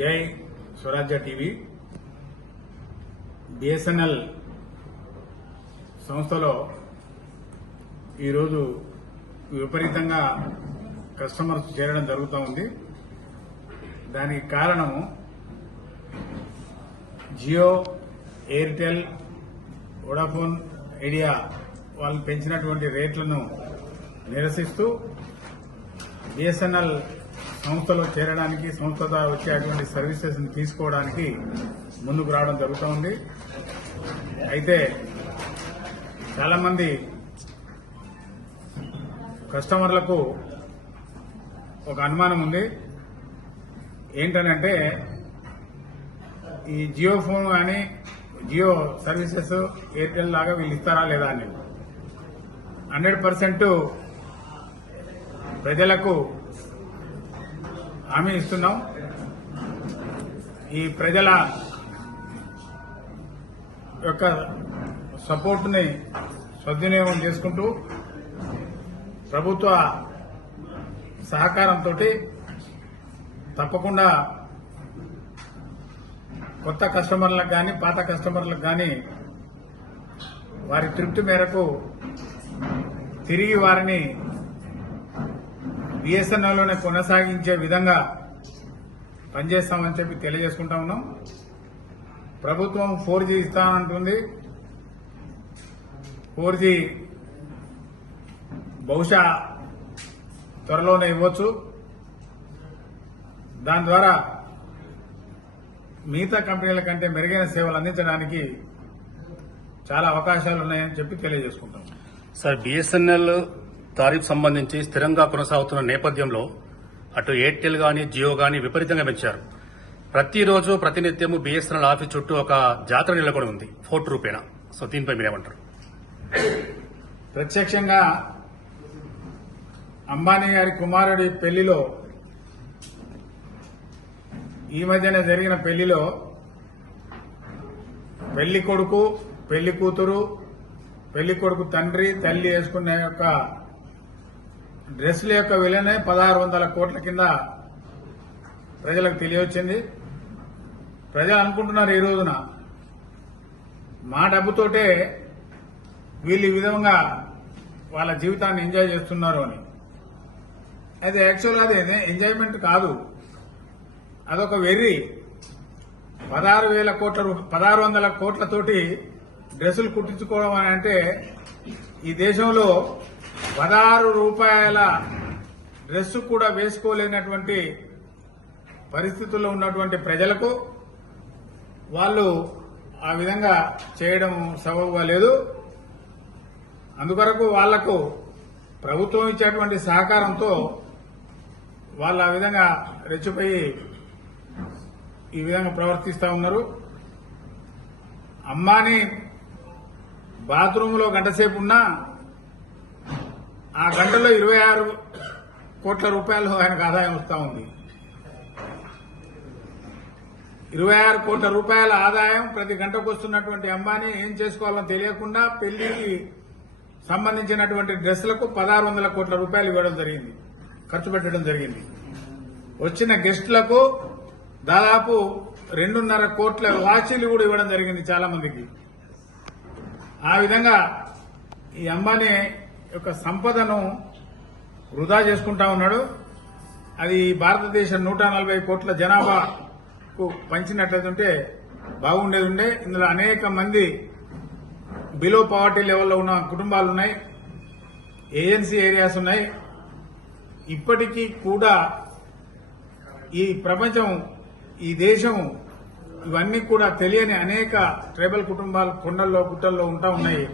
జై స్వరాజ్య TV BSNL సంస్థలో ఈరోజు విపరీతంగా కస్టమర్స్ చేరడం జరుగుతూ ఉంది. దానికి కారణం జియో, ఎయిర్టెల్, వోడాఫోన్ ఐడియా వాళ్ళు పెంచినటువంటి రేట్లను నిరసిస్తూ బిఎస్ఎన్ఎల్ సంస్థలో చేరడానికి, సంస్థ ద్వారా వచ్చేటువంటి సర్వీసెస్ ని తీసుకోవడానికి ముందుకు రావడం జరుగుతూ ఉంది. అయితే చాలా మంది కస్టమర్లకు ఒక అనుమానం ఉంది. ఏంటనంటే ఈ జియో ఫోన్ కానీ జియో సర్వీసెస్ ఎయిర్టెల్ లాగా వీళ్ళు ఇస్తారా లేదా అని 100% ప్రజలకు హామీ ఇస్తున్నాం. ఈ ప్రజల యొక్క సపోర్టుని సద్వినియోగం చేసుకుంటూ ప్రభుత్వ సహకారంతో తప్పకుండా కొత్త కస్టమర్లకు కానీ పాత కస్టమర్లకు కానీ వారి తృప్తి మేరకు తిరిగి వారిని బిఎస్ఎన్ఎల్లోనే కొనసాగించే విధంగా పనిచేస్తామని చెప్పి తెలియజేసుకుంటా ఉన్నాం. ప్రభుత్వం 4G ఇస్తానంటుంది. 4G బహుశా త్వరలోనే ఇవ్వచ్చు. దాని ద్వారా మిగతా కంపెనీల కంటే మెరుగైన సేవలు అందించడానికి చాలా అవకాశాలు ఉన్నాయని చెప్పి తెలియజేసుకుంటాం. సార్, బిఎస్ఎన్ఎల్ తారీఫ్ సంబంధించి స్థిరంగా కొనసాగుతున్న నేపథ్యంలో అటు ఎయిర్టెల్ గానీ, జియో గానీ విపరీతంగా పెంచారు. ప్రతిరోజు ప్రతినిత్యము బిఎస్ఎన్ఎల్ ఆఫీస్ చుట్టూ ఒక జాతర నెలకొని ఉంది ఫోర్ట్ రూపేణ. సో దీనిపై మీరేమంటారు? ప్రత్యక్షంగా అంబానీ గారి కుమారుడి పెళ్లిలో, ఈ మధ్యన జరిగిన పెళ్లిలో పెళ్లి కొడుకు, పెళ్లి కూతురు, పెళ్లి కొడుకు తండ్రి, తల్లి వేసుకునే యొక్క డ్రెస్సుల యొక్క విలువనే 1600 కోట్ల కింద ప్రజలకు తెలియవచ్చింది. ప్రజలు అనుకుంటున్నారు ఈ రోజున మా డబ్బుతోటే వీళ్ళు ఈ విధంగా వాళ్ళ జీవితాన్ని ఎంజాయ్ చేస్తున్నారు అని. అయితే యాక్చువల్గా అది ఎంజాయ్మెంట్ కాదు, అదొక వెర్రి. 1600 కోట్లతోటి డ్రెస్సులు కుట్టించుకోవడం అని అంటే ఈ దేశంలో 16 రూపాయల డ్రెస్సు కూడా వేసుకోలేనటువంటి పరిస్థితుల్లో ఉన్నటువంటి ప్రజలకు వాళ్ళు ఆ విధంగా చేయడం సబబుగా లేదు. అందుకొరకు వాళ్లకు ప్రభుత్వం ఇచ్చేటువంటి సహకారంతో వాళ్ళు ఆ విధంగా రెచ్చిపోయి ఈ విధంగా ప్రవర్తిస్తూ ఉన్నారు. అంబానీ బాత్రూంలో గంటసేపు ఉన్నా ఆ గంటలో 26 కోట్ల రూపాయలు ఆయనకు ఆదాయం వస్తూ ఉంది. 26 కోట్ల రూపాయల ఆదాయం ప్రతి గంటకు వస్తున్నటువంటి అంబానీ ఏం చేసుకోవాలని తెలియకుండా పెళ్లికి సంబంధించినటువంటి డ్రెస్సులకు 1600 కోట్ల రూపాయలు ఇవ్వడం జరిగింది, ఖర్చు పెట్టడం జరిగింది. వచ్చిన గెస్టులకు దాదాపు 2.5 కోట్ల వాచీలు కూడా ఇవ్వడం జరిగింది చాలా మందికి. ఆ విధంగా ఈ అంబానీ యొక్క సంపదను వృధా చేసుకుంటా ఉన్నాడు. అది భారతదేశం 140 కోట్ల జనాభాకు పంచినట్లయితే బాగుండేది ఉండే. ఇందులో అనేక మంది బిలో పవర్టీ లెవెల్లో ఉన్న కుటుంబాలు ఉన్నాయి, ఏజెన్సీ ఏరియాస్ ఉన్నాయి. ఇప్పటికీ కూడా ఈ ప్రపంచం, ఈ దేశం ఇవన్నీ కూడా తెలియని అనేక ట్రైబల్ కుటుంబాలు కొండల్లో గుట్టల్లో ఉంటా ఉన్నాయి.